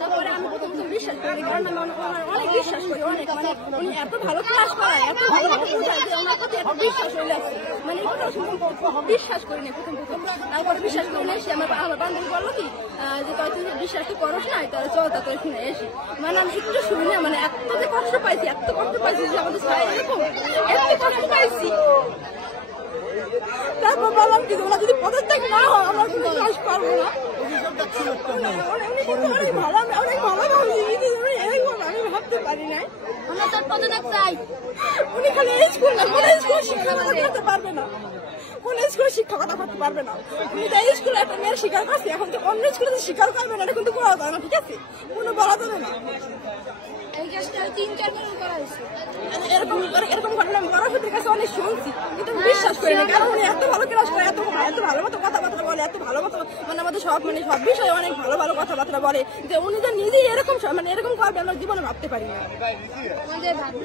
তারপরে আমি প্রথম বিশ্বাস করি, কারণ অনেক বিশ্বাস করি, অনেক মানে উনি এত ভালো ক্লাস করায়, এত ভালো বোঝায় যে ওনার প্রতি এত বিশ্বাস হয়ে যাচ্ছে, মানে এই কথা বিশ্বাস করি না প্রথম। তারপরে বিশ্বাস করে এসে আমার বান্ধবী বললো কি যে তুই বিশ্বাসটা করস না, তাহলে চল তারপরে শুনে এসি। মানে আমি একটু শুনি না, মানে এত কষ্ট পাইছি, এত কষ্ট পাইছি যে আমাদের সবাই এরকম এত কষ্ট পাইছি। তারপর বললাম কি ওরা যদি পদত্যাগ না হয় আমার কোনো ক্লাস পারবো না। অনেক ভালো, আমি অনেক ভালো আমি ভাবতে পারি নাই আমরা তার পদত্যাগ চাই। উনি খালি স্কুল না, কোনো স্কুল শিক্ষকতা করতে পারবে না, কোন স্কুলে শিক্ষকতা করতে পারবে না। উনি তাই স্কুলে একটা মেয়ের স্বীকার করছে, এখন তো অন্য স্কুলে স্বীকার করবে না, এটা কিন্তু বলা যায় না, ঠিক আছে, কোনো বলা যাবে না। এরকম ঘটনা আমি বড় সত্যি কাছে অনেক শুনছি, কিন্তু আমি বিশ্বাস করি না, কারণ উনি এত ভালো ক্লাস করে, এত ভালো মতো কথাবার্তা বলে, এত ভালো মতো মানে আমাদের সব বিষয়ে অনেক ভালো ভালো কথাবার্তা বলে, যে উনি যে নিজেই এরকম মানে এরকম করবে আমরা জীবনে ভাবতে পারি না।